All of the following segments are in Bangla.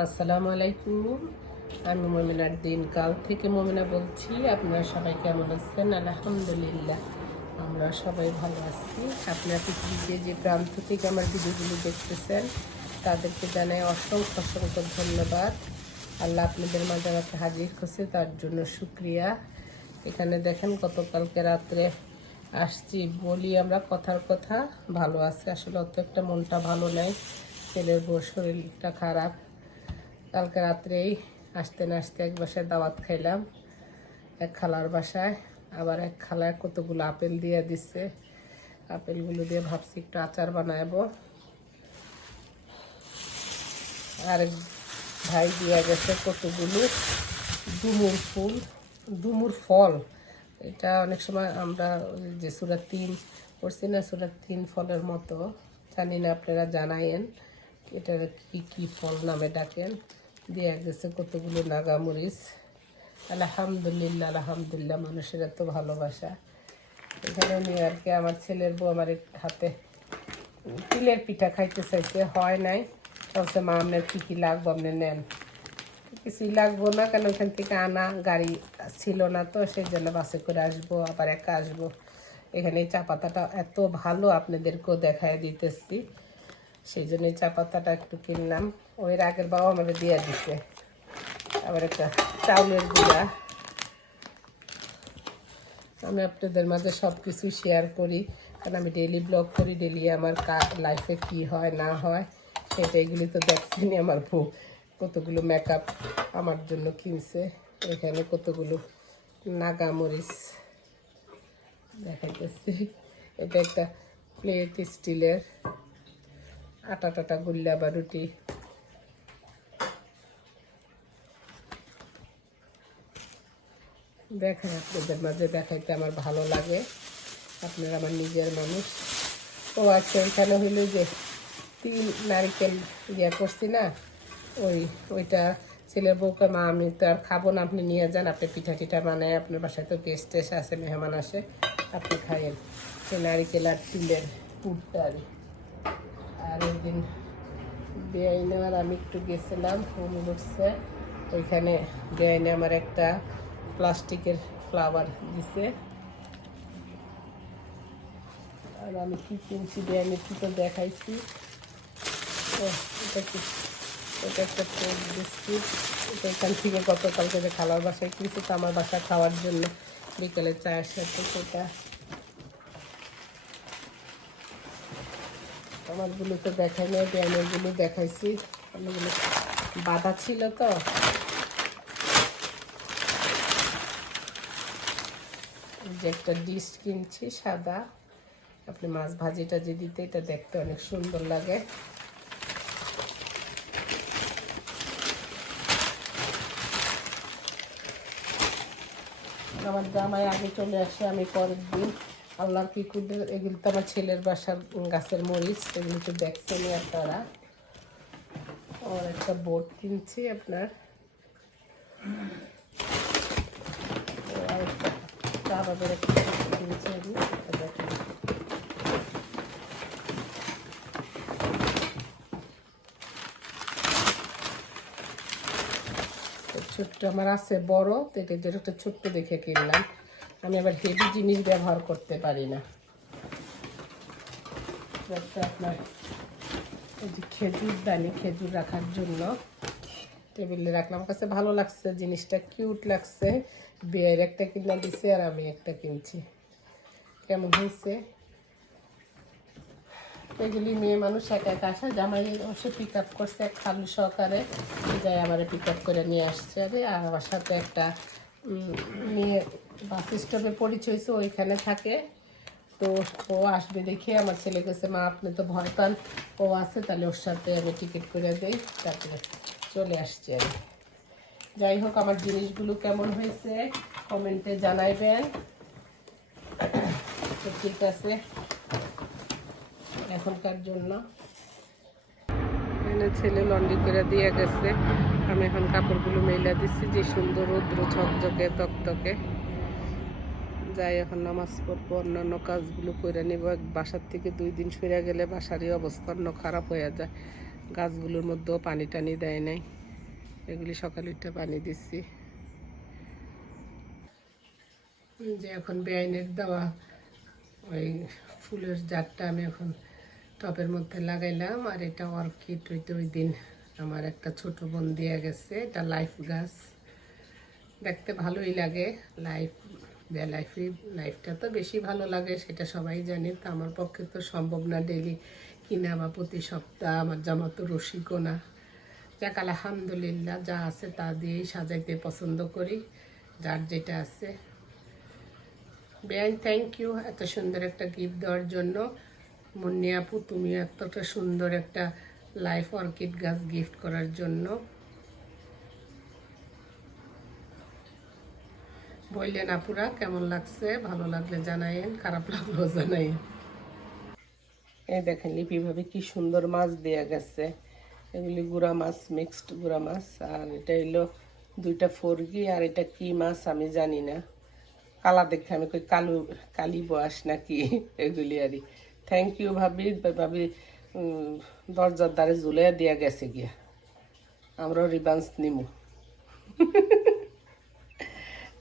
আসসালামু আলাইকুম। আমি মমিনার দিন কাল থেকে মমিনা বলছি, আপনারা সবাই কেমন আছেন? আলহামদুলিল্লাহ, আমরা সবাই ভালো আছি। আপনারা পৃথিবীতে যে প্রান্ত থেকে আমার ভিডিওগুলো দেখতেছেন, তাদেরকে জানাই অসংখ্য অসংখ্য ধন্যবাদ। আল্লাহ আপনাদের মাঝে আমাকে হাজির করছে, তার জন্য শুক্রিয়া। এখানে দেখেন, গতকালকে রাত্রে আসছি বলি আমরা কথার কথা, ভালো আছে। আসলে অত একটা মনটা ভালো নেই, ছেলের বউ শরীরটা খারাপ। কালকে রাত্রেই আসতে না আসতে এক বাসায় দাওয়াত খাইলাম, এক খালার বাসায়, আবার এক খালায় কতগুলো আপেল দিয়ে দিচ্ছে আপেলগুলো দিয়ে ভাবছি একটু আচার বানাবো আরেক ভাই দিয়ে গেছে কতগুলো? ডুমুর ফুল, ডুমুর ফল। এটা অনেক সময় আমরা যে সুরা তিন করছি না, সুরা তিন ফলের মতো। জানি না আপনারা জানাইন এটা কি কি ফল নামে ডাকেন। দিয়ে গেছে কতগুলো নাগামরিচ। আলহামদুলিল্লাহ আলহামদুলিল্লাহ, মানুষের এত ভালোবাসা। এখানে উনি আর কি আমার ছেলের বউ আমার হাতে তিলের পিঠা খাইতে চাইছে, হয় নাই। বলছে মা, আপনার কী কী লাগবো? আপনি নেন। কিছুই লাগবো না কেন ওখান থেকে আনা গাড়ি ছিল না তো সেই জন্য বাসে করে আসব, আবার একা আসব। এখানে চা পাতাটা এত ভালো আপনাদেরকেও দেখায় দিতেছি। সেই জন্য চা পাতাটা একটু কিনলাম। ওই আগের বাবা আমাদের দিয়ে দিছে। আবার একটা চাউলের গুঁড়া। আমি আপনাদের মাঝে সব কিছু শেয়ার করি, কারণ আমি ডেইলি ব্লগ করি ডেলি আমার লাইফে কি হয়, না হয়, সেটা এগুলি তো দেখছেনই আমার বউ। কতগুলো মেকআপ আমার জন্য কিনছে, এখানে কতগুলো নাগামরিচ দেখাইতেছি। এটা একটা প্লেট স্টিলের আটা টাটা গুল্লা বা রুটি। দেখাই আপনাদের মাঝে দেখাইতে আমার ভালো লাগে। আপনারা আমার নিজের মানুষ। তো আজকে ওইখানে হইল যে তিল নারিকেল ইয়ে করছি না, ওই, ওইটা ছেলের বউকে, মা, আমি তো আর খাব না, আপনি নিয়ে যান, আপনি পিঠা টিঠা বানায়, আপনার বাসায় তো গেস্ট এসে আসে মেহমান আসে, আপনি খাইয়েন সেই নারিকেল আর তিলের পুরটা আর। আর একদিন বেআইনে, আর আমি একটু গেছিলাম হোম বসছে ওইখানে বেআইনে আমার একটা প্লাস্টিকের ফ্লাওয়ার দিছে। আর আমি কি কিনছি কি তো দেখাইছি। ও, এটা কি? এটা একটা টোপ এটা এখান থেকে গতকালকে যে খালার বাসায় কিনছি তো আমার বাসায় খাওয়ার জন্য বিকেলে চায়ের সাথে সেটা। আমারগুলো তো দেখাই নাই ব্যায়ামেরগুলো দেখাইছি। অনেকগুলো বাধা ছিল তো। যে একটা ডিশ কিনছি সাদা। আপনি মাছ ভাজি টাজি দিতে, এটা দেখতে অনেক সুন্দর লাগে। আমার জামাই আগে চলে আসে, আমি পরের দিন। আল্লাহর কি কুদের এগুলো তো আমার ছেলের বাসার গাছের মরিচ, এগুলো তো আপনারা। আর একটা বোট কিনছি আপনার। চা বাজার একটা ছোট্ট আমার আছে বড়, তো এটা যেটা একটা ছোট্ট দেখে কিনলাম। আমি আবার হেভি জিনিস ব্যবহার করতে পারি না। আপনার খেজুর দানি খেজুর রাখার জন্য টেবিলে রাখলাম। আমার কাছে ভালো লাগছে, জিনিসটা কিউট লাগছে। বিয়ের একটা কিনা দিছে আর আমি একটা কিনছি। কেমন হয়েছে? এগুলি মেয়ে মানুষ একা একা আসে। জামাই অবশ্য পিক আপ করছে এক খালু সহকারে। যাই আমার পিক আপ করে নিয়ে আসছে। আরে, আর আমার সাথে একটা মেয়ে বাস স্টপে পরিচয় ওইখানে থাকে। তো ও আসবে দেখে আমার ছেলে কাছে মা, আপনি তো ভয় পান। ও আছে, তাহলে ওর সাথে আমি টিকিট করে দিই। তারপরে চলে আসছি। আমি যাই হোক, আমার জিনিসগুলো কেমন হয়েছে কমেন্টে জানাইবেন। ঠিক আছে, এখনকার জন্য। ছেলে লন্ডি করে দিয়ে গেছে। আমি এখন কাপড়গুলো মেলা দিচ্ছি যে সুন্দর রৌদ্র ঝকঝকে তকতকে। যাই, এখন নামাজ পড়ব, অন্যান্য কাজগুলো করে নিব। বাসার থেকে দুই দিন সরে গেলে বাসারই অবস্থা অন্য খারাপ হয়ে যায়। গাছগুলোর মধ্যেও পানি টানি দেয় নাই। এগুলি সকালে উঠে পানি দিচ্ছি যে এখন বেআইনের দেওয়া ওই ফুলের জারটা আমি এখন টবের মধ্যে লাগাইলাম, আর এটা অর্কিড হইতে ওই দিন আমার একটা ছোট বোন দিয়ে গেছে, এটা লাইফ গাছ। দেখতে ভালোই লাগে, লাইফ লাইফই লাইফটা তো বেশি ভালো লাগে, সেটা সবাই জানে, তো আমার পক্ষে তো সম্ভব না ডেলি কিনা বা প্রতি সপ্তাহ আমার জামা তো রসিকও না যাক, আলহামদুলিল্লাহ, যা আছে তা দিয়েই সাজাইতে পছন্দ করি, যার যেটা আছে। বেআইন থ্যাংক ইউ এত সুন্দর একটা গিফট দেওয়ার জন্য। মুন্নি আপু, তুমি এতটা সুন্দর একটা লাইফ অর্কিড গাছ গিফট করার জন্য। বললেন, আপুরা, কেমন লাগছে? ভালো লাগলে জানাইন খারাপ লাগলেও জানাইন এই দেখেন লিপিভাবে কি সুন্দর মাছ দেয়া গেছে। এগুলি গুড়া মাছ, মিক্সড গুড়া মাছ, আর এটা হলো দুইটা ফরগি, আর এটা কি মাছ আমি জানি না। কালা দেখে আমি কই কালু, কালি বয়স নাকি এগুলি আরই থ্যাংক ইউ ভাবি ভাবি দরজার দ্বারে ঝুলে দিয়া গেছে গিয়া। আমরাও রিবান্স নিমু।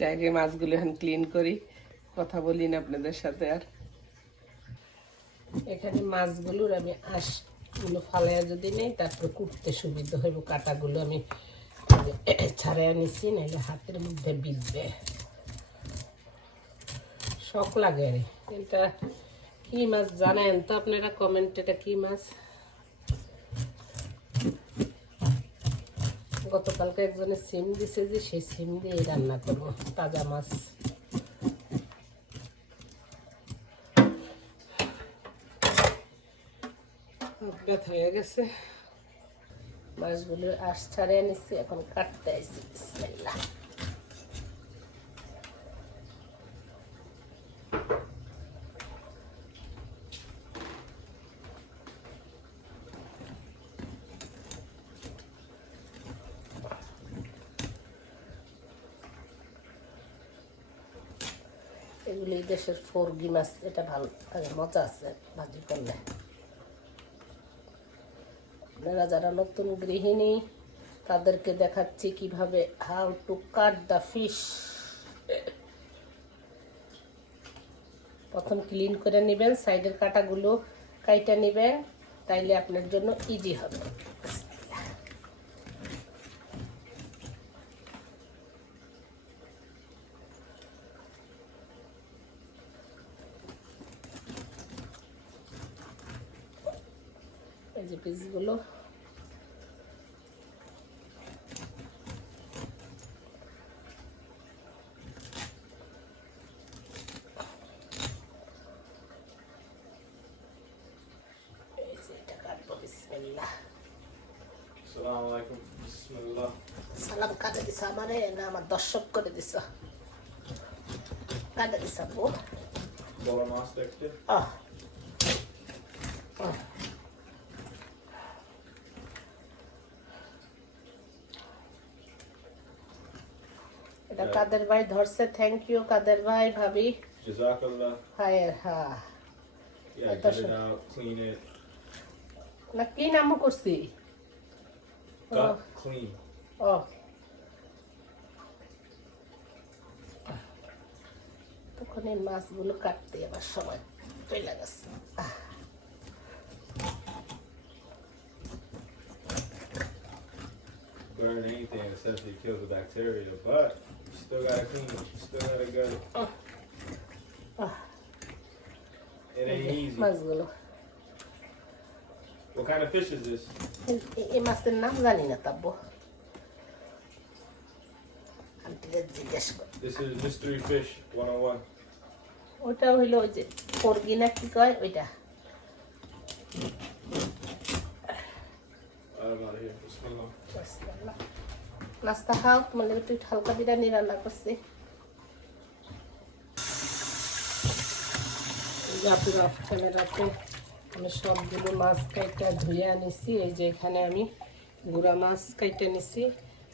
জায়গায় মাছগুলো এখন ক্লিন করি। কথা বলি না আপনাদের সাথে আর। এখানে মাছগুলোর আমি আঁশগুলো ফালাইয়া যদি নেই, তারপরে কুটতে সুবিধা হইব, কাটাগুলো আমি ছাড়াইয়া নিছি নাহলে হাতের মধ্যে বিঁধবে। শখ লাগে আরে এটা কি মাছ জানেন তো আপনারা? কমেন্ট এটা কি মাছ? গতকালকে একজনে সিম দিছে যে, সেই সিম দিয়ে রান্না করব, তাজা মাছ। ব্যথা হয়ে গেছে। মাছগুলো আশ ছাড়িয়ে নিচ্ছি এখন কাটতে আসছি এগুলি দেশের ফরগি মাছ, এটা ভালো মজা আছে ভাজি করলে। আপনারা যারা নতুন গৃহিণী, তাদেরকে দেখাচ্ছি কীভাবে how to cut the fish প্রথম ক্লিন করে নেবেন সাইডের কাটাগুলো কাইটা নেবেন, তাইলে আপনার জন্য ইজি হবে। এই যে পিসগুলো. সালাম কাটে দিছ আমারে না আমার দর্শক করে দিছ? কাটে দিছ আপু? mask আহ আহ। এটা কাদের ভাই ধরছে থ্যাংক ইউ কাদের ভাই ভাবি. হায় হ্যাঁ it it. it. না কি নামও করছি. ও তখন এই মাছগুলো কাটতে আবার সময় চলে গেছে Burn anything essentially kills the bacteria, but still gotta clean it. You still gotta gut it. Ah, It এই ain't যে easy. মাছগুলো What kind of fish is this? এই- এই- এই মাছের নাম জানি না তাব্বু আন্টিদের জিজ্ঞেস কর This is mystery fish 101. ওটা হইলো ওই যে পরগি না কি কয় ওইটা I'm out of here. Bismillah. নাস্তা খাও লেগে একটু হালকা বিরিয়ানি রান্না করছি। আমি সবগুলো মাছ কাইটা ধুয়ে আনিছি, এই যে এখানে আমি গুঁড়া মাছ কাইটা নিছি,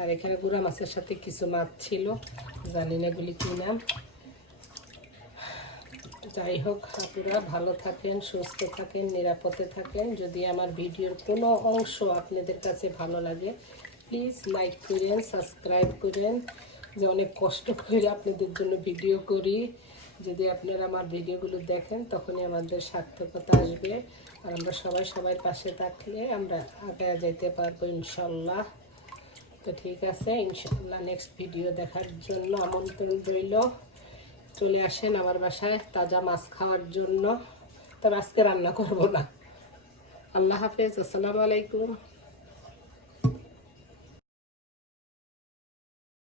আর এখানে গুঁড়া মাছের সাথে কিছু মাছ ছিল, জানি না এগুলি কী নাম। যাই হোক আপনারা ভালো থাকেন, সুস্থ থাকেন, নিরাপদে থাকেন। যদি আমার ভিডিওর কোনো অংশ আপনাদের কাছে ভালো লাগে প্লিজ লাইক করেন সাবস্ক্রাইব করেন, যে অনেক কষ্ট করে আপনাদের জন্য ভিডিও করি। যদি আপনারা আমার ভিডিওগুলো দেখেন, তখনই আমাদের সার্থকতা আসবে। আর আমরা সবাই সবাই পাশে থাকলে আমরা আগায় যেতে পারব ইনশাল্লাহ। তো ঠিক আছে, ইনশাল্লাহ নেক্সট ভিডিও দেখার জন্য আমন্ত্রণ রইল। চলে আসেন আমার বাসায় তাজা মাছ খাওয়ার জন্য। তবে আজকে রান্না করব না। আল্লাহ হাফেজ, আসসালামু আলাইকুম।